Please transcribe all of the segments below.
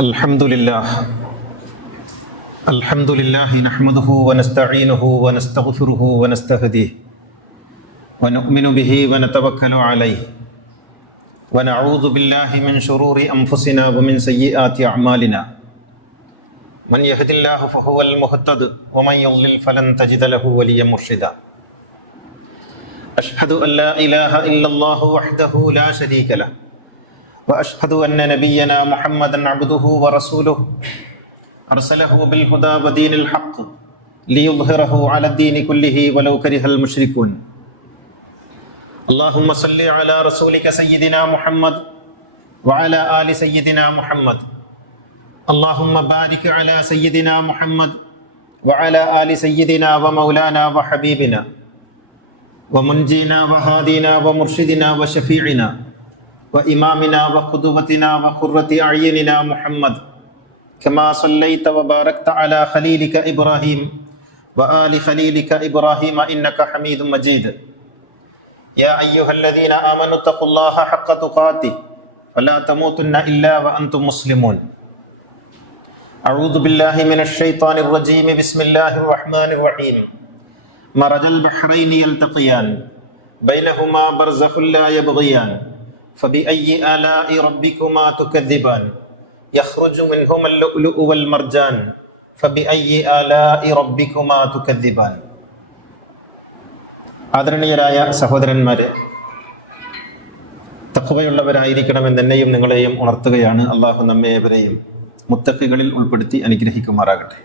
الحمد لله نحمده ونستعينه ونستغفره ونستهديه ونؤمن به ونتوكل عليه ونعوذ بالله من شرور أنفسنا ومن سيئات أعمالنا من يهد الله فهو المهتد ومن يضلل فلن تجد له وليا مرشدا أشهد أن لا إله إلا الله وحده لا شريك له وأشهد أن نبينا محمدا عبده ورسوله أرسله بالهدى ودين الحق ليظهره على الدين كله ولو كره المشركون اللهم صل على رسولك سيدنا محمد وعلى آل سيدنا محمد اللهم بارك على سيدنا محمد وعلى آل سيدنا ومولانا وحبيبنا ومنجينا وهادينا ومرشدنا وشفيعنا وإمامنا وقدوتنا وقرة أعيننا محمد كما صليت وباركت على خليلك إبراهيم وآل خليلك إبراهيم إنك حميد مجيد يا أيها الذين آمنوا اتقوا الله حق تقاته ولا تموتن إلا وأنتم مسلمون أعوذ بالله من الشيطان الرجيم بسم الله الرحمن الرحيم مرج البحرين يلتقيان بينهما برزخ لا يبغيان فبأي آلاء ربكما تكذبان يخرج منهما اللؤلؤ والمرجان فبأي آلاء ربكما تكذبان ആദരണീയരായ സഹോദരന്മാരെ, തഖ്വയുള്ളവരായിരിക്കണമെന്ന് എന്നെയും നിങ്ങളെയും ഉണർത്തുകയാണ്. അള്ളാഹു നമ്മെ ഏവരെയും മുത്തഖികളിൽ ഉൾപ്പെടുത്തി അനുഗ്രഹിക്കുമാറാകട്ടെ.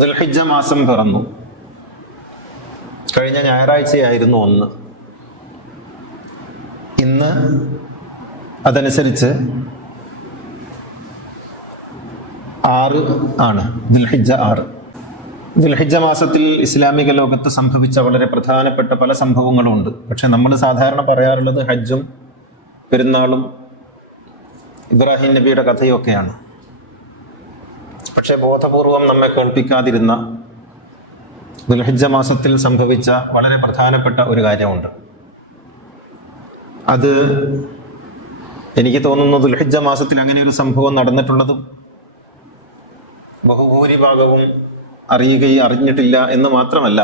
ദുൽഹിജ്ജ മാസം പിറന്നു. കഴിഞ്ഞ ഞായറാഴ്ചയായിരുന്നു 1. ഇന്ന് അതനുസരിച്ച് 6 ആണ്. ദുൽഹിജ്ജ 6. ദുൽഹിജ്ജ മാസത്തിൽ ഇസ്ലാമിക ലോകത്ത് സംഭവിച്ച വളരെ പ്രധാനപ്പെട്ട പല സംഭവങ്ങളുണ്ട്. പക്ഷെ നമ്മൾ സാധാരണ പറയാറുള്ളത് ഹജ്ജും പെരുന്നാളും ഇബ്രാഹിം നബിയുടെ കഥയൊക്കെയാണ്. പക്ഷെ ബോധപൂർവം നമ്മെ കേൾപ്പിക്കാതിരുന്ന ദുൽഹിജ്ജ മാസത്തിൽ സംഭവിച്ച വളരെ പ്രധാനപ്പെട്ട ഒരു കാര്യമുണ്ട്. അത് എനിക്ക് തോന്നുന്നു ദുൽഹിജ്ജ മാസത്തിൽ അങ്ങനെ ഒരു സംഭവം നടന്നിട്ടുള്ളതും ബഹുഭൂരിഭാഗവും അറിഞ്ഞിട്ടില്ല എന്ന് മാത്രമല്ല,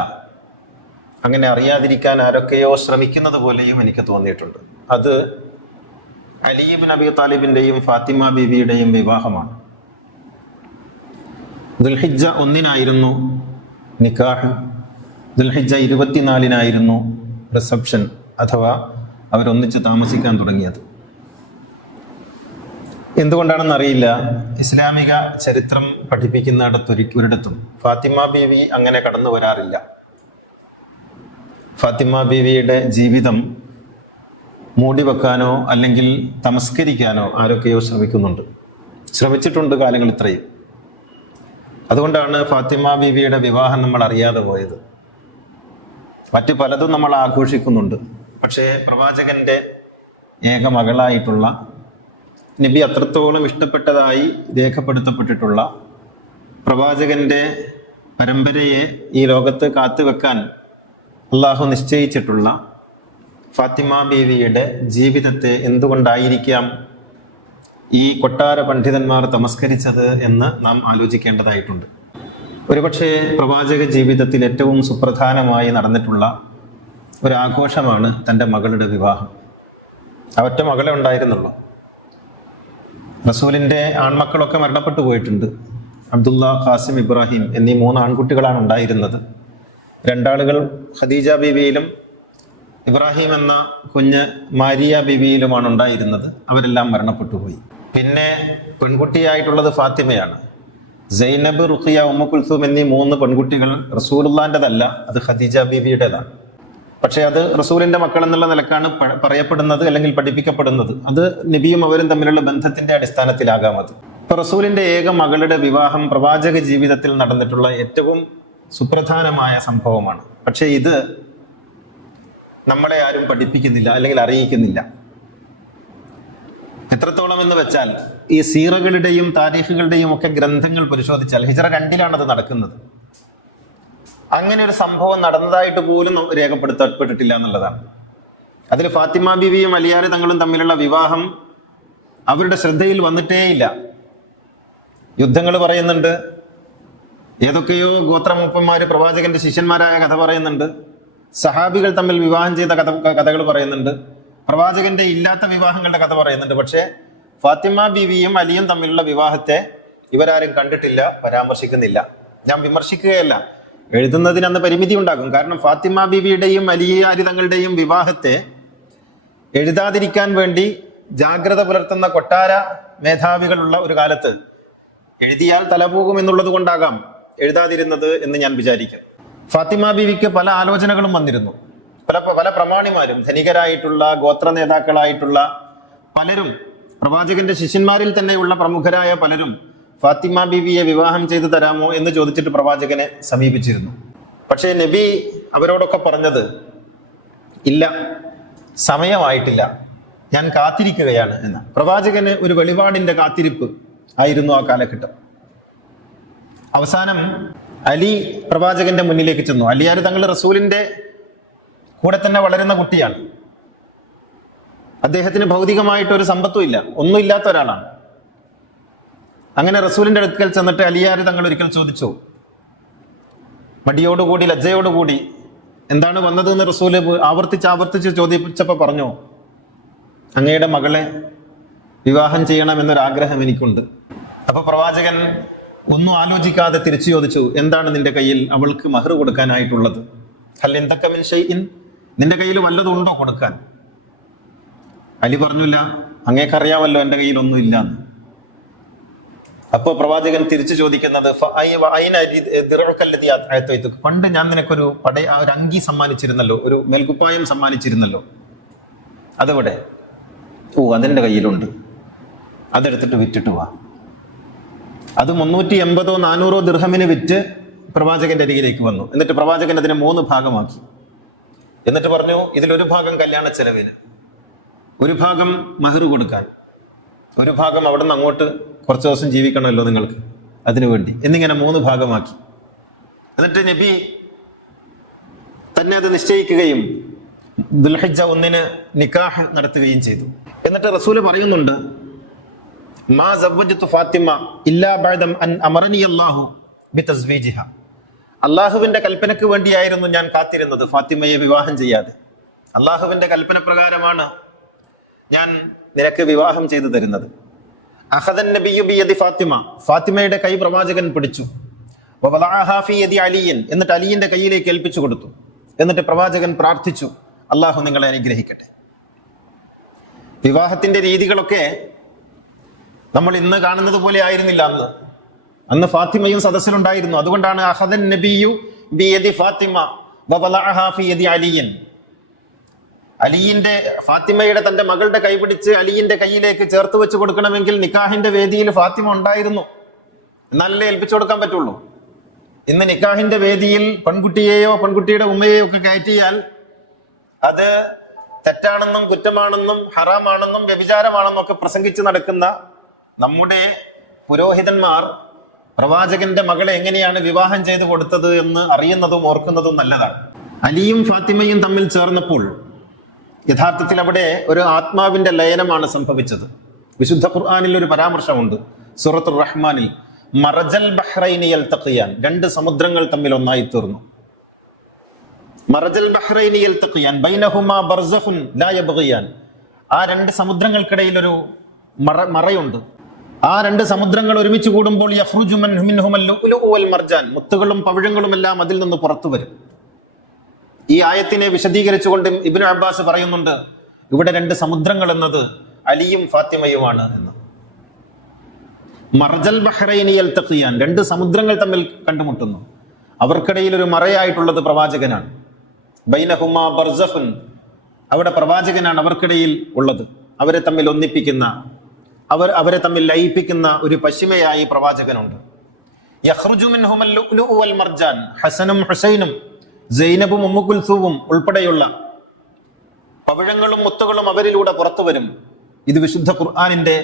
അങ്ങനെ അറിയാതിരിക്കാൻ ആരൊക്കെയോ ശ്രമിക്കുന്നത് പോലെയും എനിക്ക് തോന്നിയിട്ടുണ്ട്. അത് അലി ഇബ്നു അബി താലിബിൻ്റെയും ഫാത്തിമ ബീവിയുടെയും വിവാഹമാണ്. ദുൽഹിജ്ജ 1-നായിരുന്നു നിക്കാഹ്. ദുൽഹിജ്ജ 24-നായിരുന്നു റിസപ്ഷൻ, അഥവാ അവരൊന്നിച്ച് താമസിക്കാൻ തുടങ്ങിയത്. എന്തുകൊണ്ടാണെന്ന് അറിയില്ല, ഇസ്ലാമിക ചരിത്രം പഠിപ്പിക്കുന്നിടത്തൊരിടത്തും ഫാത്തിമ ബീവി അങ്ങനെ കടന്നു വരാറില്ല. ഫാത്തിമ ബീവിയുടെ ജീവിതം മൂടിവെക്കാനോ അല്ലെങ്കിൽ തമസ്കരിക്കാനോ ആരൊക്കെയോ ശ്രമിച്ചിട്ടുണ്ട് കാലങ്ങൾ ഇത്രയും. അതുകൊണ്ടാണ് ഫാത്തിമ ബീവിയുടെ വിവാഹം നമ്മൾ അറിയാതെ പോയത്. മറ്റു പലതും നമ്മൾ ആഘോഷിക്കുന്നുണ്ട്. പക്ഷേ പ്രവാചകന്റെ ഏക മകളായിട്ടുള്ള, നബി അത്രത്തോളം ഇഷ്ടപ്പെട്ടതായി രേഖപ്പെടുത്തപ്പെട്ടിട്ടുള്ള, പ്രവാചകന്റെ പരമ്പരയെ ഈ ലോകത്ത് കാത്തുവെക്കാൻ അള്ളാഹു നിശ്ചയിച്ചിട്ടുള്ള ഫാത്തിമ ബീവിയുടെ ജീവിതത്തെ എന്തുകൊണ്ടായിരിക്കാം ഈ കൊട്ടാര പണ്ഡിതന്മാർ തമസ്കരിച്ചത് എന്ന് നാം ആലോചിക്കേണ്ടതായിട്ടുണ്ട്. ഒരുപക്ഷെ പ്രവാചക ജീവിതത്തിൽ ഏറ്റവും സുപ്രധാനമായി നടന്നിട്ടുള്ള ഒരാഘോഷമാണ് തൻ്റെ മകളുടെ വിവാഹം. ഒറ്റ മകളെ ഉണ്ടായിരുന്നുള്ളൂ. റസൂലിൻ്റെ ആൺമക്കളൊക്കെ മരണപ്പെട്ടു പോയിട്ടുണ്ട്. അബ്ദുള്ള, ഖാസിം, ഇബ്രാഹിം എന്നീ 3 ആൺകുട്ടികളാണ് ഉണ്ടായിരുന്നത്. 2 ആളുകൾ ഖദീജ ബീവിയിലും ഇബ്രാഹിം എന്ന കുഞ്ഞ് മാരിയ ബീവിയിലുമാണ് ഉണ്ടായിരുന്നത്. അവരെല്ലാം മരണപ്പെട്ടു പോയി. പിന്നെ പെൺകുട്ടിയായിട്ടുള്ളത് ഫാത്തിമയാണ്. സൈനബ്, റുഖിയ, ഉമ്മു കുൽസൂം എന്നീ 3 പെൺകുട്ടികൾ റസൂലുള്ളാൻ്റെതല്ല, അത് ഖദീജ ബീവിയുടേതാണ്. പക്ഷെ അത് റസൂലിന്റെ മക്കൾ എന്നുള്ള നിലക്കാണ് പറയപ്പെടുന്നത് അല്ലെങ്കിൽ പഠിപ്പിക്കപ്പെടുന്നത്. അത് നബിയും അവരും തമ്മിലുള്ള ബന്ധത്തിന്റെ അടിസ്ഥാനത്തിലാകാം. അത് ഇപ്പൊ റസൂലിന്റെ ഏക മകളുടെ വിവാഹം പ്രവാചക ജീവിതത്തിൽ നടന്നിട്ടുള്ള ഏറ്റവും സുപ്രധാനമായ സംഭവമാണ്. പക്ഷെ ഇത് നമ്മളെ ആരും പഠിപ്പിക്കുന്നില്ല അല്ലെങ്കിൽ അറിയിക്കുന്നില്ല. എത്രത്തോളം എന്ന് വെച്ചാൽ, ഈ സീറകളുടെയും താരീഖുകളുടെയും ഒക്കെ ഗ്രന്ഥങ്ങൾ പരിശോധിച്ചാൽ ഹിജ്റ 2-ലാണത് നടക്കുന്നത്. അങ്ങനെ ഒരു സംഭവം നടന്നതായിട്ട് പോലും രേഖപ്പെടുത്തപ്പെട്ടിട്ടില്ല എന്നുള്ളതാണ്. അതിൽ ഫാത്തിമ ബീവിയും അലിയാർ തങ്ങളും തമ്മിലുള്ള വിവാഹം അവരുടെ ശ്രദ്ധയിൽ വന്നിട്ടേയില്ല. യുദ്ധങ്ങൾ പറയുന്നുണ്ട്, ഏതൊക്കെയോ ഗോത്രമൂപ്പന്മാർ പ്രവാചകന്റെ ശിഷ്യന്മാരായ കഥ പറയുന്നുണ്ട്, സഹാബികൾ തമ്മിൽ വിവാഹം ചെയ്ത കഥകൾ പറയുന്നുണ്ട്, പ്രവാചകന്റെ ഇല്ലാത്ത വിവാഹങ്ങളുടെ കഥ പറയുന്നുണ്ട്. പക്ഷേ ഫാത്തിമ ബീവിയും അലിയും തമ്മിലുള്ള വിവാഹത്തെ ഇവരാരും കണ്ടിട്ടില്ല, പരാമർശിക്കുന്നില്ല. ഞാൻ വിമർശിക്കുകയല്ല, എഴുതുന്നതിന് അന്ന് പരിമിതി ഉണ്ടാകും. കാരണം ഫാത്തിമ ബീവിയുടെയും അലിയാരി തങ്ങളുടെയും വിവാഹത്തെ എഴുതാതിരിക്കാൻ വേണ്ടി ജാഗ്രത പുലർത്തുന്ന കൊട്ടാര മേധാവികളുള്ള ഒരു കാലത്ത് എഴുതിയാൽ തലപോകും എന്നുള്ളത് കൊണ്ടാകാം എഴുതാതിരുന്നത് എന്ന് ഞാൻ വിചാരിക്കും. ഫാത്തിമ ബീവിക്ക് പല ആലോചനകളും വന്നിരുന്നു. പല പ്രമാണിമാരും, ധനികരായിട്ടുള്ള ഗോത്ര നേതാക്കളായിട്ടുള്ള പലരും, പ്രവാചകന്റെ ശിഷ്യന്മാരിൽ തന്നെയുള്ള പ്രമുഖരായ പലരും ഫാത്തിമ ബീവിയെ വിവാഹം ചെയ്തു തരാമോ എന്ന് ചോദിച്ചിട്ട് പ്രവാചകനെ സമീപിച്ചിരുന്നു. പക്ഷേ നബി അവരോടൊക്കെ പറഞ്ഞത്, ഇല്ല, സമയമായിട്ടില്ല, ഞാൻ കാത്തിരിക്കുകയാണ് എന്ന്. പ്രവാചകന് ഒരു വെളിപാടിന്റെ കാത്തിരിപ്പ് ആയിരുന്നു ആ കാലഘട്ടം. അവസാനം അലി പ്രവാചകന്റെ മുന്നിലേക്ക് ചെന്നു. അലിയാർ തങ്ങൾ റസൂലിന്റെ കൂടെ തന്നെ വളരുന്ന കുട്ടിയാണ്. അദ്ദേഹത്തിന് ഭൗതികമായിട്ട് ഒരു സമ്പത്തും ഇല്ല, ഒന്നുമില്ലാത്ത ഒരാളാണ്. അങ്ങനെ റസൂലിന്റെ അടുക്കൽ ചെന്നിട്ട് അലിയാർ തങ്ങൾ ഒരിക്കൽ ചോദിച്ചു, മടിയോടുകൂടി ലജ്ജയോടുകൂടി, എന്താണ് വന്നതെന്ന് റസൂല് ആവർത്തിച്ച് ചോദിച്ചപ്പോൾ പറഞ്ഞു, അങ്ങയുടെ മകളെ വിവാഹം ചെയ്യണമെന്നൊരാഗ്രഹം എനിക്കുണ്ട്. അപ്പൊ പ്രവാചകൻ ഒന്നും ആലോചിക്കാതെ തിരിച്ചു ചോദിച്ചു, എന്താണ് നിന്റെ കയ്യിൽ അവൾക്ക് മഹർ കൊടുക്കാനായിട്ടുള്ളത്? ഹൽ എന്തൊക്കെ മിൻ, നിന്റെ കയ്യിൽ വല്ലതും ഉണ്ടോ കൊടുക്കാൻ? അലി പറഞ്ഞില്ല, അങ്ങേക്കറിയാമല്ലോ എൻ്റെ കയ്യിൽ ഒന്നും ഇല്ലാന്ന്. അപ്പൊ പ്രവാചകൻ തിരിച്ചു ചോദിക്കുന്നത്, പണ്ട് ഞാൻ നിനക്കൊരു ഒരു അങ്കി സമ്മാനിച്ചിരുന്നല്ലോ, ഒരു മേൽക്കുപ്പായം സമ്മാനിച്ചിരുന്നല്ലോ, അതെവിടെ? ഓ, അതെന്റെ കയ്യിലുണ്ട്, അതെടുത്തിട്ട് വിറ്റിട്ട് വാ. അത് 380-400 ദിർഹമിന് വിറ്റ് പ്രവാചകന്റെ അരികിലേക്ക് വന്നു. എന്നിട്ട് പ്രവാചകൻ അതിനെ 3 ഭാഗമാക്കി. എന്നിട്ട് പറഞ്ഞു, ഇതിലൊരു ഭാഗം കല്യാണ ചെലവിന്, ഒരു ഭാഗം മഹർ കൊടുക്കാൻ, ഒരു ഭാഗം അവിടെ നിന്ന് അങ്ങോട്ട് കുറച്ച് ദിവസം ജീവിക്കണമല്ലോ നിങ്ങൾക്ക്, അതിനുവേണ്ടി, എന്നിങ്ങനെ 3 ഭാഗമാക്കി. എന്നിട്ട് നബി തന്നെ അത് നിശ്ചയിക്കുകയും ദുൽഹിജ്ജ 1 നിക്കാഹ് നടത്തുകയും ചെയ്തു. എന്നിട്ട് റസൂല് പറയുന്നുണ്ട്, മാ സവ്വജതു ഫാത്തിമ ഇല്ലാ ബഅദ അൻ അമറനി അല്ലാഹു ബിതസ്വീജിഹ. അള്ളാഹുവിന്റെ കൽപ്പനയ്ക്ക് വേണ്ടിയായിരുന്നു ഞാൻ കാത്തിരുന്നത് ഫാത്തിമയെ വിവാഹം ചെയ്യാതെ. അള്ളാഹുവിന്റെ കൽപ്പന പ്രകാരമാണ് ഞാൻ നിനക്ക് വിവാഹം ചെയ്തു തരുന്നത്. അഖദൻ നബിയ്യു ബിയദി ഫാത്തിമ, ഫാത്തിമയുടെ കൈ പ്രവാചകൻ പിടിച്ചു. വവളഅഹാ ഫീ യദി അലിയൻ, എന്നിട്ട് അലിയുടെ കയ്യിലേക്ക് ഏൽപ്പിച്ചു കൊടുത്തു. എന്നിട്ട് പ്രവാചകൻ പ്രാർത്ഥിച്ചു, അള്ളാഹു നിങ്ങളെ അനുഗ്രഹിക്കട്ടെ. വിവാഹത്തിന്റെ രീതികളൊക്കെ നമ്മൾ ഇന്ന് കാണുന്നത് പോലെ ആയിരുന്നില്ല അന്ന് ഫാത്തിമയും സദസ്സിലുണ്ടായിരുന്നു. അതുകൊണ്ടാണ് അഖദൻ നബിയ്യു ബിയദി ഫാത്തിമ വവളഅഹാ ഫീ യദി അലിയൻ, അലിയുടെ ഫാത്തിമയുടെ തന്റെ മകളുടെ കൈപിടിച്ച് അലിയുടെ കയ്യിലേക്ക് ചേർത്ത് വെച്ച് കൊടുക്കണമെങ്കിൽ നിക്കാഹിന്റെ വേദിയിൽ ഫാത്തിമ ഉണ്ടായിരുന്നു, എന്നാലല്ലേ ഏൽപ്പിച്ചു കൊടുക്കാൻ പറ്റുള്ളൂ. ഇന്ന് നിക്കാഹിന്റെ വേദിയിൽ പെൺകുട്ടിയെയോ പെൺകുട്ടിയുടെ ഉമ്മയെയോ ഒക്കെ കയറ്റിയാൽ അത് തെറ്റാണെന്നും കുറ്റമാണെന്നും ഹറാമാണെന്നും വ്യഭിചാരമാണെന്നും ഒക്കെ പ്രസംഗിച്ച് നടക്കുന്ന നമ്മുടെ പുരോഹിതന്മാർ പ്രവാചകന്റെ മകളെ എങ്ങനെയാണ് വിവാഹം ചെയ്തു കൊടുത്തത് എന്ന് അറിയുന്നതും ഓർക്കുന്നതും നല്ലതാണ്. അലിയും ഫാത്തിമയും തമ്മിൽ ചേർന്നപ്പോൾ യഥാർത്ഥത്തിൽ അവിടെ ഒരു ആത്മാവിന്റെ ലയനമാണ് സംഭവിച്ചത്. വിശുദ്ധ ഖുർആനിൽ ഒരു പരാമർശമുണ്ട്, സൂറത്തുർ റഹ്മാനിൽ, മറജൽ ബഹ്റൈനി യൽതഖിയാൻ, 2 സമുദ്രങ്ങൾ തമ്മിൽ ഒന്നായി തീർന്നു. മറജൽ ബഹ്റൈനി യൽതഖിയാൻ ബൈനഹുമാ ബർസഖുൻ ലാ യബ്ഗിയാൻ. ആ 2 സമുദ്രങ്ങൾക്കിടയിൽ ഒരു മറയുണ്ട്. ആ 2 സമുദ്രങ്ങൾ ഒരുമിച്ച് കൂടുമ്പോൾ യഖ്റുജു മിൻഹുമൽ ലുഅ്ലുഉ വൽ മർജാൻ, മുത്തുകളും പവിഴങ്ങളും എല്ലാം അതിൽ നിന്ന് പുറത്തു വരും. ഈ ആയത്തിനെ വിശദീകരിച്ചുകൊണ്ട് ഇബ്നു അബ്ബാസ് പറയുന്നുണ്ട്, ഇവിടെ 2 സമുദ്രങ്ങൾ എന്നത് അലിയും ഫാത്തിമയുമാണ് എന്ന്. മർജൽ ബഹ്റൈനി യൽതഖിയാൻ, 2 സമുദ്രങ്ങൾ തമ്മിൽ കണ്ടുമുട്ടുന്നു, അവർക്കിടയിൽ ഒരു മറയായിട്ടുള്ളത് പ്രവാചകനാണ്. ബൈനഹുമാ ബർസഖുൻ, അവിടെ പ്രവാചകനാണ് അവർക്കിടയിൽ ഉള്ളത്, അവരെ തമ്മിൽ ഒന്നിപ്പിക്കുന്ന, അവരെ തമ്മിൽ ലയിപ്പിക്കുന്ന ഒരു പശ്ചിമയായി പ്രവാചകനുണ്ട്. യഖ്റുജു മിൻഹുമൽ ലുഅ്ലുഉ വൽ മർജാൻ, ഹസനും ഹുസൈനും സൈനബും ഉമ്മു കുൽസൂമും ഉൾപ്പെടെയുള്ള പവിഴങ്ങളും മുത്തുകളും അവരിലൂടെ പുറത്തു വരും. ഇത് വിശുദ്ധ ഖുർആനിന്റെ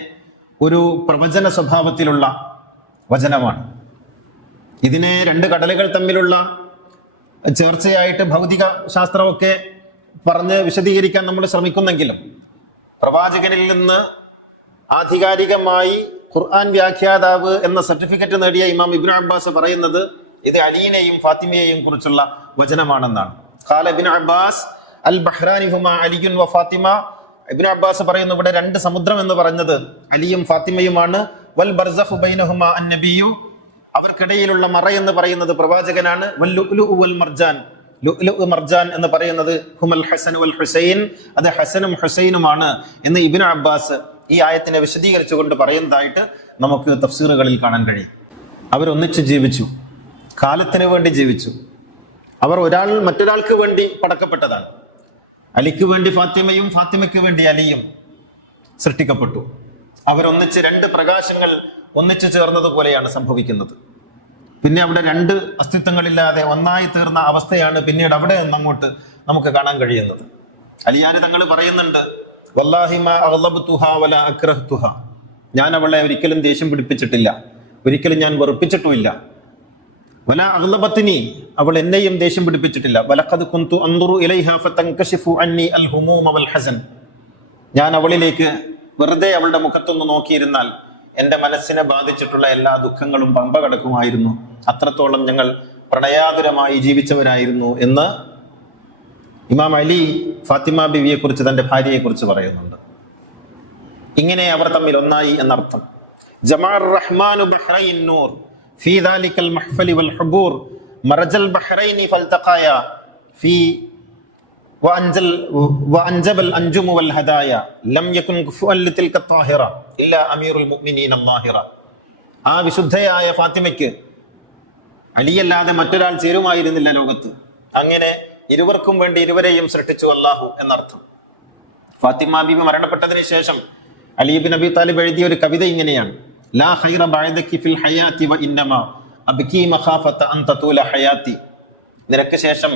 ഒരു പ്രവചന സ്വഭാവത്തിലുള്ള വചനമാണ്. ഇതിനെ 2 കടലുകൾ തമ്മിലുള്ള ചേർച്ചയായിട്ട് ഭൗതിക ശാസ്ത്രമൊക്കെ പറഞ്ഞ് വിശദീകരിക്കാൻ നമ്മൾ ശ്രമിക്കുന്നെങ്കിലും പ്രവാചകനിൽ നിന്ന് ആധികാരികമായി ഖുർആൻ വ്യാഖ്യാതാവ് എന്ന സർട്ടിഫിക്കറ്റ് നേടിയ ഇമാം ഇബ്നു അബ്ബാസ് പറയുന്നത് ഇത് അലീനെയും ഫാത്തിമയെയും കുറിച്ചുള്ള വചനമാണെന്നാണ്. ഖാല ഇബ്നു അബ്ബാസ് അൽ ബഹ്റാനി ഹുമാ അലിയുൻ വ ഫാത്തിമ. ഇബ്നു അബ്ബാസ് പറയുന്നു, ഇവിടെ രണ്ട് സമുദ്രം എന്ന് പറഞ്ഞത് അലിയും ഫാത്തിമയുമാണ്. വൽ ബർസഖു ബൈനഹുമാ അന്നബിയു, അവർക്കിടയിലുള്ള മറ എന്ന് പറയുന്നത് പ്രവാചകനാണ്. വൽ ലുഅ്ലുഉ വൽ മർജാൻ, ലുഅ്ലുഉ മർജാൻ എന്ന് പറയുന്നത് ഹുമൽ ഹസൻ വൽ ഹുസൈൻ, അത് ഹസനും ഹുസൈനുമാണ് എന്ന് ഇബ്നു അബ്ബാസ് ഈ ആയത്തിനെ വിശദീകരിച്ചുകൊണ്ട് പറയുന്നതായിട്ട് നമുക്ക് തഫ്സീറുകളിൽ കാണാൻ കഴിയും. അവരൊന്നിച്ച് ജീവിച്ചു, കാലത്തിന് വേണ്ടി ജീവിച്ചു. അവർ മറ്റൊരാൾക്ക് വേണ്ടി പടക്കപ്പെട്ടതാണ്. അലിക്ക് വേണ്ടി ഫാത്തിമയും ഫാത്തിമയ്ക്ക് വേണ്ടി അലിയും സൃഷ്ടിക്കപ്പെട്ടു. അവരൊന്നിച്ച് രണ്ട് പ്രകാശങ്ങൾ ഒന്നിച്ചു ചേർന്നതുപോലെയാണ് സംഭവിക്കുന്നത്. പിന്നെ അവിടെ രണ്ട് അസ്തിത്വങ്ങളില്ലാതെ ഒന്നായി തീർന്ന അവസ്ഥയാണ് പിന്നീട് അവിടെ നിന്നങ്ങോട്ട് നമുക്ക് കാണാൻ കഴിയുന്നത്. അലിയാര് തങ്ങൾ പറയുന്നുണ്ട്, വല്ലാഹി മാ അഗ്ളബ്തുഹാ വലാ അക്റഹ്തുഹാ, ഞാൻ അവളെ ഒരിക്കലും ദേഷ്യം പിടിപ്പിച്ചിട്ടില്ല, ഒരിക്കലും ഞാൻ വെറുപ്പിച്ചിട്ടുമില്ല. വലാ അഗ്ളബത്നി, അവൾ എന്നെയും ദേഷ്യം പിടിപ്പിച്ചിട്ടില്ല. വലഖദ് കുന്തു അൻദുറു ഇലൈഹാ ഫതൻകശിഫു അന്നി അൽ ഹുമൂമ വൽ ഹസൻ, ഞാൻ അവളിലേക്ക് വെറുതെ അവളുടെ മുഖത്തൊന്ന് നോക്കിയിരുന്നാൽ എൻ്റെ മനസ്സിനെ ബാധിച്ചിട്ടുള്ള എല്ലാ ദുഃഖങ്ങളും പമ്പ കടക്കുമായിരുന്നു. അത്രത്തോളം ഞങ്ങൾ പ്രണയാതുരമായി ജീവിച്ചവരായിരുന്നു എന്ന് ഇമാം അലി ഫാത്തിമ ബിവിയെ കുറിച്ച്, തന്റെ ഭാര്യയെ കുറിച്ച് പറയുന്നുണ്ട്. ഇങ്ങനെ അവർ തമ്മിൽ ഒന്നായി എന്നർത്ഥം. ജമഅർ റഹ്മാനു ബഹ്റൈൻ നൂർ ഫീ ദാലികൽ മഹ്ഫലി വൽ ഹുബൂർ മറജൽ ബഹ്റൈനി ഫൽതഖായ ഫീ വഅൻജബൽ അൻജുമു വൽ ഹദായ ലം യകുൻ കുഫുഅൻ ലിതിൽക ത്വാഹിറ ഇല്ലാ അമീറുൽ മുഅ്മിനീന അല്ലാഹിറ. ആ വിശുദ്ധയായ ഫാത്തിമയ്ക്ക് അലിയല്ലാതെ മറ്റൊരാൾ ചേരുമായിരുന്നില്ല ലോകത്ത്. അങ്ങനെ ഇരുവർക്കും വേണ്ടി ഇരുവരെയും സൃഷ്ടിച്ചു അല്ലാഹു എന്നർത്ഥം. ഫാത്തിമ ബീബി മരണപ്പെട്ടതിന് ശേഷം അലി ഇബ്നു അബി താലിബ് എഴുതിയ ഒരു കവിത ഇങ്ങനെയാണ്: ലാ ഖൈറ ബഅദകി ഫിൽ ഹയാതി വ ഇന്നമാ അബ്കി മഖാഫത അൻ തതൂല ഹയാതി. നിനക്ക് ശേഷം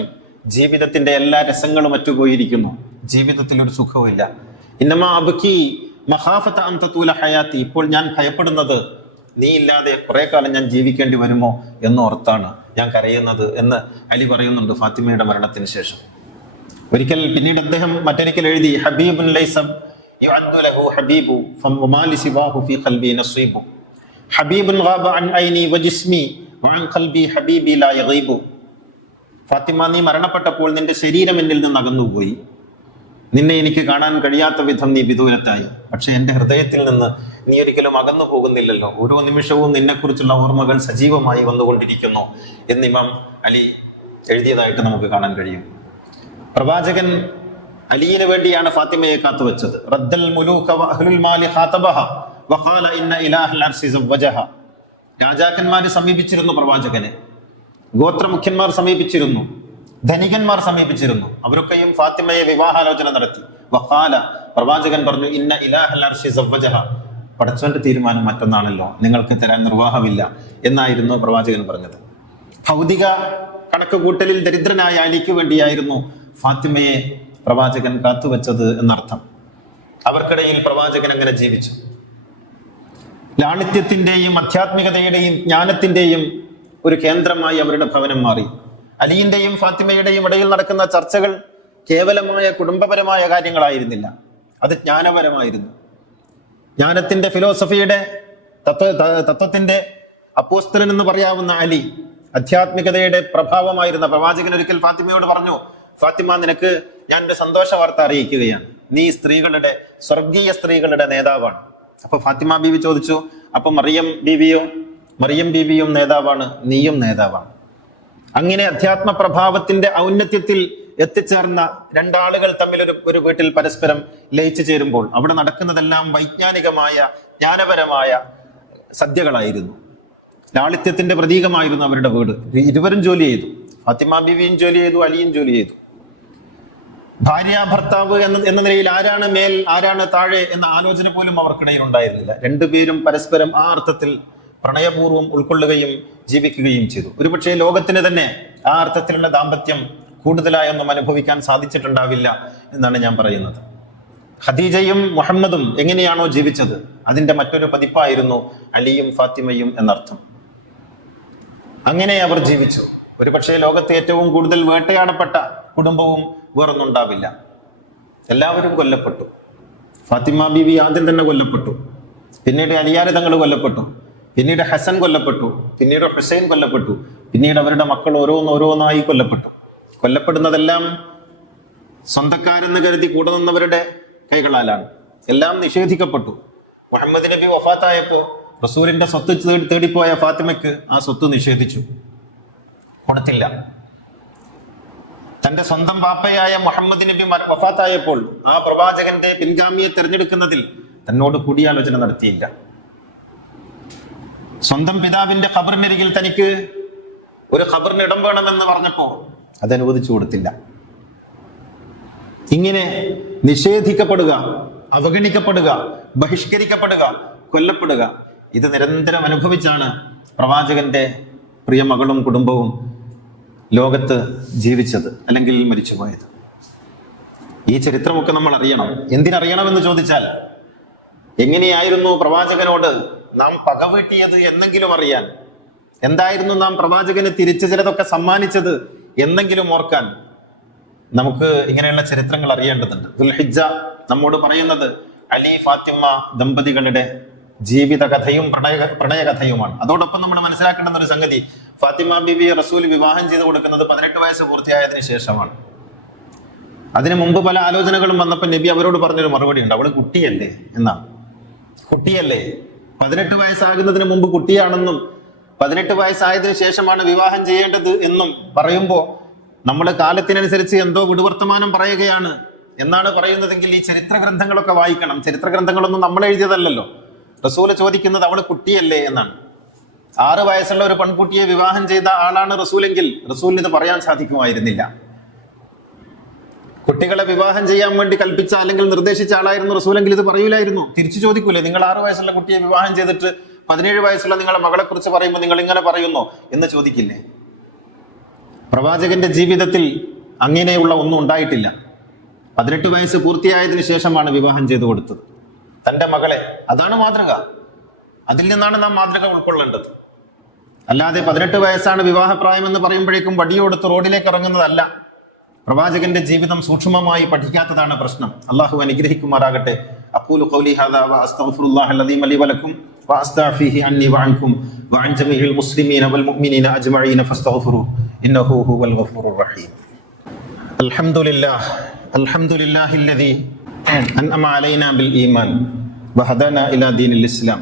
ജീവിതത്തിന്റെ എല്ലാ രസങ്ങളും അറ്റുപോയിരിക്കുന്നു, ജീവിതത്തിൽ ഒരു സുഖവുമില്ല. ഇന്നമാ അബ്കി മഖാഫത അൻ തതൂല ഹയാതി, ഇപ്പോൾ ഞാൻ ഭയപ്പെടുന്നത് നീ ഇല്ലാതെ കുറെ കാലം ഞാൻ ജീവിക്കേണ്ടി വരുമോ എന്നോർത്താണ് ഞാൻ കരയുന്നത് എന്ന് അലി പറയുന്നുണ്ട് ഫാത്തിമയുടെ മരണത്തിന് ശേഷം. ഒരിക്കൽ പിന്നീട് അദ്ദേഹം മറ്റൊരിക്കൽ എഴുതി, ഹബീബുൻ ലൈസ യുഅദ്ദു ലഹു ഹബീബു ഫമാ ലിസിവാഹു ഫീ ഖൽബി നസീബു ഹബീബുൻ ഗാബ അൻ ഐനി വജിസ്മി വഅൻ ഖൽബി ഹബീബി ലാ യഗീബു. ഫാത്തിമ, നീ മരണപ്പെട്ടപ്പോൾ നിന്റെ ശരീരം എന്നിൽ നിന്ന് അകന്നുപോയി, നിന്നെ എനിക്ക് കാണാൻ കഴിയാത്ത വിധം നീ വിദൂരത്തായി. പക്ഷെ എൻ്റെ ഹൃദയത്തിൽ നിന്ന് നീ ഒരിക്കലും അകന്നു പോകുന്നില്ലല്ലോ, ഓരോ നിമിഷവും നിന്നെക്കുറിച്ചുള്ള ഓർമ്മകൾ സജീവമായി വന്നുകൊണ്ടിരിക്കുന്നു എന്ന് ഇമാം അലി എഴുതിയതായിട്ട് നമുക്ക് കാണാൻ കഴിയും. പ്രവാചകൻ അലിയിന് വേണ്ടിയാണ് ഫാത്തിമയെ കാത്തുവെച്ചത്. റദ്ദൽ മുലൂക വ അഹ്ലുൽ മാലി ഖാതബഹ വഖാല ഇന്ന ഇലാഹൽ അർശി സവ്വജഹ. രാജാക്കന്മാർ സമീപിച്ചിരുന്നു പ്രവാചകനെ, ഗോത്രമുഖ്യന്മാർ സമീപിച്ചിരുന്നു, ധനികന്മാർ സമീപിച്ചിരുന്നു. അവരൊക്കെയും ഫാത്തിമയെ വിവാഹാലോചന നടത്തി. വഖാല, പ്രവാചകൻ പറഞ്ഞു, ഇന്ന ഇലാഹൽ അർശി സവ്വജഹ, പടച്ചവന്റെ തീരുമാനം മറ്റൊന്നാണല്ലോ, നിങ്ങൾക്ക് തരാൻ നിർവാഹമില്ല എന്നായിരുന്നു പ്രവാചകൻ പറഞ്ഞത്. ഭൗതിക കണക്കുകൂട്ടലിൽ ദരിദ്രനായ അലിക്ക് വേണ്ടിയായിരുന്നു ഫാത്തിമയെ പ്രവാചകൻ കാത്തുവെച്ചത് എന്നർത്ഥം. അവർക്കിടയിൽ പ്രവാചകൻ അങ്ങനെ ജീവിച്ചു. ലാളിത്യത്തിന്റെയും ആധ്യാത്മികതയുടെയും ജ്ഞാനത്തിന്റെയും ഒരു കേന്ദ്രമായി അവരുടെ ഭവനം മാറി. അലിയുടെയും ഫാത്തിമയുടെയും ഇടയിൽ നടക്കുന്ന ചർച്ചകൾ കേവലമായ കുടുംബപരമായ കാര്യങ്ങളായിരുന്നില്ല, അത് ജ്ഞാനപരമായിരുന്നു. ജ്ഞാനത്തിന്റെ, ഫിലോസഫിയുടെ, തത്വത്തിന്റെ അപ്പോസ്തലൻ എന്ന് പറയാവുന്ന അലി ആധ്യാത്മികതയുടെ പ്രഭാവമായിരുന്ന പ്രവാചകൻ ഒരിക്കൽ ഫാത്തിമയോട് പറഞ്ഞു, ഫാത്തിമ, നിനക്ക് ഞാൻ ഒരു സന്തോഷ വാർത്ത അറിയിക്കുകയാണ്, നീ സ്ത്രീകളുടെ, സ്വർഗീയ സ്ത്രീകളുടെ നേതാവാണ്. അപ്പൊ ഫാത്തിമ ബീവി ചോദിച്ചു, അപ്പൊ മറിയം ബീവിയും നേതാവാണ്, നീയും നേതാവാണ്. അങ്ങനെ അധ്യാത്മ പ്രഭാവത്തിന്റെ ഔന്നത്യത്തിൽ എത്തിച്ചേർന്ന രണ്ടാളുകൾ തമ്മിൽ ഒരു വീട്ടിൽ പരസ്പരം ലയിച്ചു ചേരുമ്പോൾ അവിടെ നടക്കുന്നതെല്ലാം വൈജ്ഞാനികമായ, ജ്ഞാനപരമായ സദ്യകളായിരുന്നു. ലാളിത്യത്തിന്റെ പ്രതീകമായിരുന്നു അവരുടെ വീട്. ഇരുവരും ജോലി ചെയ്തു, ഫാത്തിമ ബീവിയും ജോലി ചെയ്തു, അലിയും ജോലി ചെയ്തു. ഭാര്യ ഭർത്താവ് എന്ന നിലയിൽ ആരാണ് മേൽ, ആരാണ് താഴെ എന്ന ആലോചന പോലും അവർക്കിടയിൽ ഉണ്ടായിരുന്നില്ല. രണ്ടുപേരും പരസ്പരം ആ അർത്ഥത്തിൽ പ്രണയപൂർവ്വം ഉൾക്കൊള്ളുകയും ജീവിക്കുകയും ചെയ്തു. ഒരുപക്ഷെ ലോകത്തിന് തന്നെ ആ അർത്ഥത്തിലുള്ള ദാമ്പത്യം കൂടുതലായൊന്നും അനുഭവിക്കാൻ സാധിച്ചിട്ടുണ്ടാവില്ല എന്നാണ് ഞാൻ പറയുന്നത്. ഖദീജയും മുഹമ്മദും എങ്ങനെയാണോ ജീവിച്ചത് അതിന്റെ മറ്റൊരു പതിപ്പായിരുന്നു അലിയും ഫാത്തിമയും എന്നർത്ഥം. അങ്ങനെ അവർ ജീവിച്ചു. ഒരുപക്ഷെ ലോകത്തെ ഏറ്റവും കൂടുതൽ വേട്ടയാടപ്പെട്ട കുടുംബവും വേറൊന്നുണ്ടാവില്ല. എല്ലാവരും കൊല്ലപ്പെട്ടു. ഫാത്തിമ ബീവി ആദ്യം തന്നെ കൊല്ലപ്പെട്ടു. പിന്നീട് അലിയാർ തങ്ങൾ കൊല്ലപ്പെട്ടു, പിന്നീട് ഹസൻ കൊല്ലപ്പെട്ടു, പിന്നീട് ഹുസൈൻ കൊല്ലപ്പെട്ടു, പിന്നീട് അവരുടെ മക്കൾ ഓരോന്നോരോന്നായി കൊല്ലപ്പെട്ടു. കൊല്ലപ്പെടുന്നതെല്ലാം സ്വന്തക്കാരെന്ന് കരുതി കൂടെ നിന്നവരുടെ കൈകളാലാണ്. എല്ലാം നിഷേധിക്കപ്പെട്ടു. മുഹമ്മദ് നബി വഫാത്തായപ്പോൾ റസൂലിന്റെ സ്വത്ത് തേടിപ്പോയ ഫാത്തിമയ്ക്ക് ആ സ്വത്ത് നിഷേധിച്ചു, കൊടുത്തില്ല. തന്റെ സ്വന്തം ബാപ്പയായ മുഹമ്മദ് നബി വഫാത്തായപ്പോൾ ആ പ്രവാചകന്റെ പിൻഗാമിയെ തിരഞ്ഞെടുക്കുന്നതിൽ തന്നോട് കൂടിയാലോചന നടത്തിയില്ല. സ്വന്തം പിതാവിന്റെ ഖബറിനരികിൽ തനിക്ക് ഒരു ഖബറിന് ഇടം വേണമെന്ന് പറഞ്ഞപ്പോ അത് അനുവദിച്ചു കൊടുത്തില്ല. ഇങ്ങനെ നിഷേധിക്കപ്പെടുക, അവഗണിക്കപ്പെടുക, ബഹിഷ്കരിക്കപ്പെടുക, കൊല്ലപ്പെടുക, ഇത് നിരന്തരം അനുഭവിച്ചാണ് പ്രവാചകന്റെ പ്രിയ മകളും കുടുംബവും ലോകത്ത് ജീവിച്ചത്, അല്ലെങ്കിൽ മരിച്ചുപോയത്. ഈ ചരിത്രമൊക്കെ നമ്മൾ അറിയണം. എന്തിനറിയണമെന്ന് ചോദിച്ചാൽ, എങ്ങനെയായിരുന്നു പ്രവാചകനോട് നാം പകവീട്ടിയത് എന്നെങ്കിലും അറിയാൻ, എന്തായിരുന്നു നാം പ്രവാചകന് തിരിച്ചു ചിലതൊക്കെ സമ്മാനിച്ചത് എന്നെങ്കിലും ഓർക്കാൻ നമുക്ക് ഇങ്ങനെയുള്ള ചരിത്രങ്ങൾ അറിയേണ്ടതുണ്ട്. ദുൽഹിജ്ജ നമ്മോട് പറയുന്നത് അലി ഫാത്തിമ ദമ്പതികളുടെ ജീവിത കഥയും പ്രണയകഥയുമാണ്. അതോടൊപ്പം നമ്മൾ മനസ്സിലാക്കേണ്ടുന്ന ഒരു സംഗതി, ഫാത്തിമ ബീവി റസൂൽ വിവാഹം ചെയ്ത് കൊടുക്കുന്നത് 18 വയസ്സ് പൂർത്തിയായതിനു ശേഷമാണ്. അതിനു മുമ്പ് പല ആലോചനകളും വന്നപ്പോൾ നബി അവരോട് പറഞ്ഞൊരു മറുപടി ഉണ്ട്, അവള് കുട്ടിയല്ലേ എന്നാണ്. കുട്ടിയല്ലേ, 18 വയസ്സാകുന്നതിന് മുമ്പ് കുട്ടിയാണെന്നും 18 വയസ്സായതിനു ശേഷമാണ് വിവാഹം ചെയ്യേണ്ടത് എന്നും പറയുമ്പോൾ നമ്മൾ കാലത്തിനനുസരിച്ച് എന്തോ വിടുവർത്തമാനം പറയുകയാണ് എന്നാണ് പറയുന്നതെങ്കിൽ ഈ ചരിത്ര ഗ്രന്ഥങ്ങളൊക്കെ വായിക്കണം. ചരിത്ര ഗ്രന്ഥങ്ങളൊന്നും നമ്മൾ എഴുതിയതല്ലല്ലോ. റസൂല് ചോദിക്കുന്നത് അവള് കുട്ടിയല്ലേ എന്നാണ്. 6 വയസ്സുള്ള ഒരു പെൺകുട്ടിയെ വിവാഹം ചെയ്ത ആളാണ് റസൂലെങ്കിൽ റസൂലിന് ഇത് പറയാൻ സാധിക്കുമായിരുന്നില്ല. കുട്ടികളെ വിവാഹം ചെയ്യാൻ വേണ്ടി കൽപ്പിച്ച അല്ലെങ്കിൽ നിർദ്ദേശിച്ച ആളായിരുന്നു റസൂലെങ്കിൽ ഇത് പറയൂലായിരുന്നു. തിരിച്ചു ചോദിക്കൂലേ, നിങ്ങൾ 6 വയസ്സുള്ള കുട്ടിയെ വിവാഹം ചെയ്തിട്ട് 17 വയസ്സുള്ള നിങ്ങളുടെ മകളെ കുറിച്ച് പറയുമ്പോൾ നിങ്ങൾ ഇങ്ങനെ പറയുന്നോ എന്ന് ചോദിക്കില്ലേ? പ്രവാചകന്റെ ജീവിതത്തിൽ അങ്ങനെയുള്ള ഒന്നും ഉണ്ടായിട്ടില്ല. 18 വയസ്സ് പൂർത്തിയായതിനു ശേഷമാണ് വിവാഹം ചെയ്തു കൊടുത്തത് തന്റെ മകളെ. അതാണ് മാതൃക. അതിൽ നിന്നാണ് നാം മാതൃക ഉൾക്കൊള്ളേണ്ടത്. അല്ലാതെ 18 വയസ്സാണ് വിവാഹപ്രായം എന്ന് പറയുമ്പോഴേക്കും വടിയോടുത്ത് റോഡിലേക്ക് ഇറങ്ങുന്നതല്ല. പ്രവാചകന്റെ ജീവിതം സൂക്ഷ്മമായി പഠിക്കാത്തതാണ് പ്രശ്നം. അള്ളാഹു അനുഗ്രഹിക്കുമാറാകട്ടെ. അഖൂലു ഖൗലി ഹാദാ വ അസ്തഗ്ഫിറുല്ലാഹൽ അദീം ലി വലക്കും വ അസ്തഗ്ഫിഹി അന്നി വഅൻകും വഅൻ ജമീഇൽ മുസ്ലിമീന വൽ മുഅ്മിനീന അജ്മഈന ഫസ്തഗ്ഫിറു ഇന്നഹു ഹുവൽ ഗഫൂറുർ റഹീം. അൽഹംദുലില്ലാഹില്ലദീ അൻഅമ അലൈനാ ബിൽ ഈമാൻ വഹദാനാ ഇലാ ദീനിൽ ഇസ്ലാം.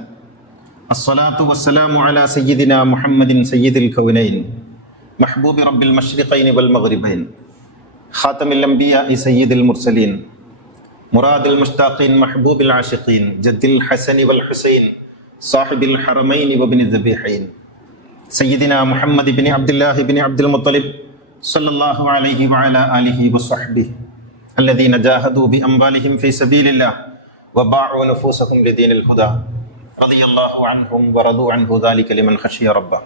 അസ്സലാത്തു വസ്സലാമു അലാ സയ്യിദിനാ മുഹമ്മദിൻ സയ്യിദിൽ കൗനൈൻ മഹ്ബൂബി റബ്ബിൽ മശ്രിഖൈനി വൽ മഗ്രിബൈൻ ഖാതമിൽ അംബിയാഇ സയ്യിദിൽ മുർസലീൻ മുറാദിൽ മുഷ്താഖീൻ മഹ്ബൂബിൽ ആശിഖീൻ ജദ്ദിൽ ഹസനി വൽ ഹുസൈൻ സാഹിബിൽ ഹറമൈനി വബ്നി ദബീഹൈൻ സയ്യിദിനാ മുഹമ്മദ് ഇബ്നു അബ്ദുല്ലാഹി ഇബ്നു അബ്ദുൽ മുത്തലിബ് സല്ലല്ലാഹു അലൈഹി വഅലാ ആലിഹി വസ്വഹ്ബിഹി الذين جاهدوا بأموالهم في سبيل الله وباعوا نفوسهم لدين الهدى رضي الله عنهم ورضوا عنه ذلك لمن خشي ربه.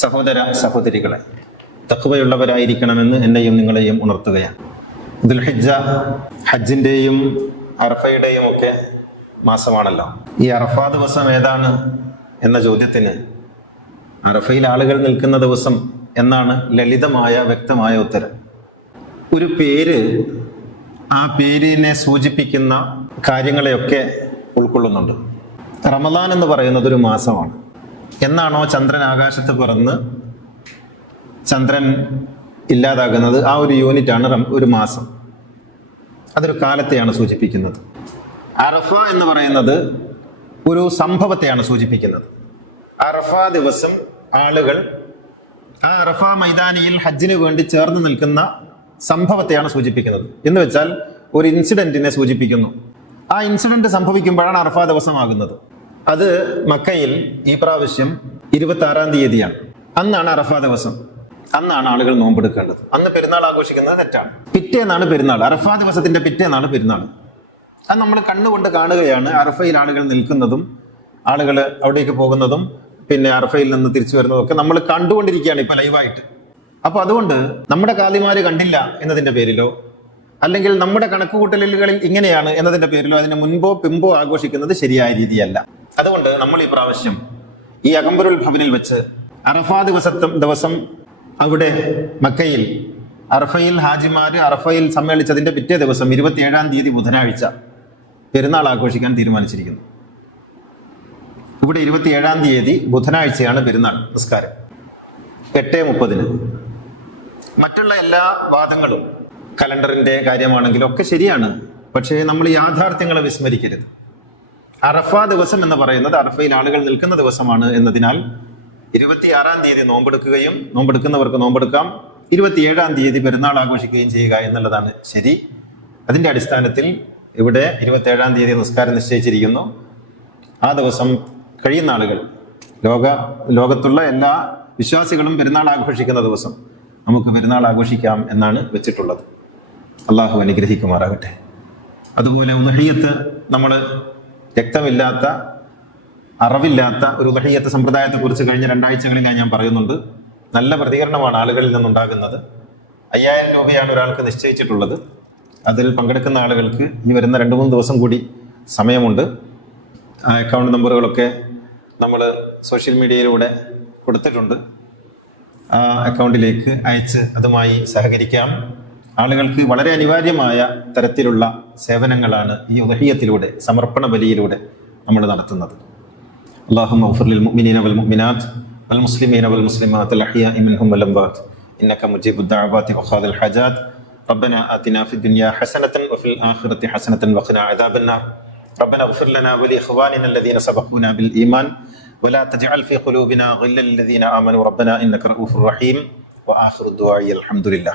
സഹോദര സഹോദരികളെ, തഖ്വയുള്ളവരായിരിക്കണമെന്ന് എന്നെയും നിങ്ങളെയും ഉണർത്തുകയാണ്. ദുൽഹിജ്ജ ഹജ്ജിന്റെയും അറഫയുടെയും ഒക്കെ മാസമാണല്ലോ. ഈ അറഫാ ദിവസം ഏതാണ് എന്ന ചോദ്യത്തിന് അറഫയിൽ ആളുകൾ നിൽക്കുന്ന ദിവസം എന്നാണ് ലളിതമായ വ്യക്തമായ ഉത്തരം. ഒരു പേര് ആ പേരിനെ സൂചിപ്പിക്കുന്ന കാര്യങ്ങളെയൊക്കെ ഉൾക്കൊള്ളുന്നുണ്ട്. റമദാൻ എന്ന് പറയുന്നത് ഒരു മാസമാണ്. എന്നാണോ ചന്ദ്രൻ ആകാശത്ത് പിറന്ന് ചന്ദ്രൻ ഇല്ലാതാകുന്നത്, ആ ഒരു യൂണിറ്റാണ് ഒരു മാസം. അതൊരു കാലത്തെയാണ് സൂചിപ്പിക്കുന്നത്. അറഫ എന്ന് പറയുന്നത് ഒരു സംഭവത്തെയാണ് സൂചിപ്പിക്കുന്നത്. അറഫ ദിവസം ആളുകൾ ആ അറഫ മൈതാനിയിൽ ഹജ്ജിന് വേണ്ടി ചേർന്ന് നിൽക്കുന്ന സംഭവത്തെയാണ് സൂചിപ്പിക്കുന്നത്. എന്ന് വെച്ചാൽ ഒരു ഇൻസിഡന്റിനെ സൂചിപ്പിക്കുന്നു. ആ ഇൻസിഡന്റ് സംഭവിക്കുമ്പോഴാണ് അറഫ ദിവസമാകുന്നത്. അത് മക്കയിൽ ഈ പ്രാവശ്യം 26-ാം തീയതിയാണ്. അന്നാണ് അറഫ ദിവസം. അന്നാണ് ആളുകൾ നോമ്പെടുക്കേണ്ടത്. അന്ന് പെരുന്നാൾ ആഘോഷിക്കുന്നത് തെറ്റാണ്. പിറ്റേന്നാണ് പെരുന്നാൾ. അറഫ ദിവസത്തിന്റെ പിറ്റേന്നാണ് പെരുന്നാൾ. അത് നമ്മൾ കണ്ണുകൊണ്ട് കാണുകയാണ്. അറഫയിൽ ആളുകൾ നിൽക്കുന്നതും ആളുകൾ അവിടേക്ക് പോകുന്നതും പിന്നെ അറഫയിൽ നിന്ന് തിരിച്ചു വരുന്നതും ഒക്കെ നമ്മൾ കണ്ടുകൊണ്ടിരിക്കുകയാണ് ഇപ്പൊ ലൈവായിട്ട്. അപ്പൊ അതുകൊണ്ട് നമ്മുടെ കാലിമാര് കണ്ടില്ല എന്നതിന്റെ പേരിലോ അല്ലെങ്കിൽ നമ്മുടെ കണക്കുകൂട്ടലുകളിൽ ഇങ്ങനെയാണ് എന്നതിന്റെ പേരിലോ അതിന് മുൻപോ പിമ്പോ ആഘോഷിക്കുന്നത് ശരിയായ രീതിയല്ല. അതുകൊണ്ട് നമ്മൾ ഈ പ്രാവശ്യം ഈ അകംബറുൽ ഭവനിൽ വെച്ച് അറഫാ ദിവസം അവിടെ മക്കയിൽ അറഫയിൽ ഹാജിമാര് അറഫയിൽ സമ്മേളിച്ചതിന്റെ പിറ്റേ ദിവസം 27-ാം തീയതി ബുധനാഴ്ച പെരുന്നാൾ ആഘോഷിക്കാൻ തീരുമാനിച്ചിരിക്കുന്നു. ഇവിടെ 27-ാം തീയതി ബുധനാഴ്ചയാണ് പെരുന്നാൾ നിസ്കാരം 8:30. മറ്റുള്ള എല്ലാ വാദങ്ങളും കലണ്ടറിന്റെ കാര്യമാണെങ്കിലും ഒക്കെ ശരിയാണ്. പക്ഷേ നമ്മൾ യാഥാർത്ഥ്യങ്ങളെ വിസ്മരിക്കരുത്. അറഫ ദിവസം എന്ന് പറയുന്നത് അറഫയിൽ ആളുകൾ നിൽക്കുന്ന ദിവസമാണ് എന്നതിനാൽ 26-ാം തീയതി നോമ്പെടുക്കുകയും നോമ്പെടുക്കുന്നവർക്ക് നോമ്പെടുക്കാം, 27-ാം തീയതി പെരുന്നാൾ ആഘോഷിക്കുകയും ചെയ്യുക എന്നുള്ളതാണ് ശരി. അതിന്റെ അടിസ്ഥാനത്തിൽ ഇവിടെ 27-ാം തീയതി നിസ്കാരം നിശ്ചയിച്ചിരിക്കുന്നു. ആ ദിവസം കഴിയുന്ന ആളുകൾ, ലോകത്തുള്ള എല്ലാ വിശ്വാസികളും പെരുന്നാൾ ആഘോഷിക്കുന്ന ദിവസം നമുക്ക് പെരുന്നാൾ ആഘോഷിക്കാം എന്നാണ് വെച്ചിട്ടുള്ളത്. അള്ളാഹു അനുഗ്രഹിക്കുമാറാകട്ടെ. അതുപോലെ ഉദ്ഹിയ്യത്ത്, നമ്മൾ രക്തമില്ലാത്ത, അറിവില്ലാത്ത ഒരു ഉദ്ഹിയ്യത്ത് സമ്പ്രദായത്തെക്കുറിച്ച് കഴിഞ്ഞ 2 ആഴ്ചകളിലായി ഞാൻ പറയുന്നുണ്ട്. നല്ല പ്രതികരണമാണ് ആളുകളിൽ നിന്നുണ്ടാകുന്നത്. 5000 രൂപയാണ് ഒരാൾക്ക് നിശ്ചയിച്ചിട്ടുള്ളത്. അതിൽ പങ്കെടുക്കുന്ന ആളുകൾക്ക് ഈ വരുന്ന 2-3 ദിവസം കൂടി സമയമുണ്ട്. ആ അക്കൗണ്ട് നമ്പറുകളൊക്കെ നമ്മൾ സോഷ്യൽ മീഡിയയിലൂടെ കൊടുത്തിട്ടുണ്ട്. ആ അക്കൗണ്ടിലേക്ക് അയച്ച് അതുമായി സഹകരിക്കാം. ആളുകൾക്ക് വളരെ അനിവാര്യമായ തരത്തിലുള്ള സേവനങ്ങളാണ് ഈ ഉദ്ഹിയ്യത്തിലൂടെ, സമർപ്പണ ബലിയിലൂടെ നമ്മൾ നടത്തുന്നത്. അല്ലാഹുമ്മ ഗ്ഫിർ ലിൽ മുഅ്മിനീന വൽ മുഅ്മിനാത്ത് വൽ മുസ്ലിമീന വൽ മുസ്ലിമാത്ത് അൽ അഹ്യാഇ മിൻഹും വൽ അംവാത്ത് ഇന്നക മുജീബുദ് ദഅവാതി വഖാദിൽ ഹജാത്ത് റബ്ബനാ ആതിനാ ഫിദ് ദുനിയാ ഹസനതൻ വഫിൽ ആഖിറതി ഹസനതൻ വഖിനാ അദാബന്നാർ ربنا اغفر لنا ولإخواننا الذين سبقونا بالإيمان ولا تجعل في قلوبنا غلا للذين آمنوا ربنا إنك رؤوف رحيم وآخر الدعاء الحمد لله.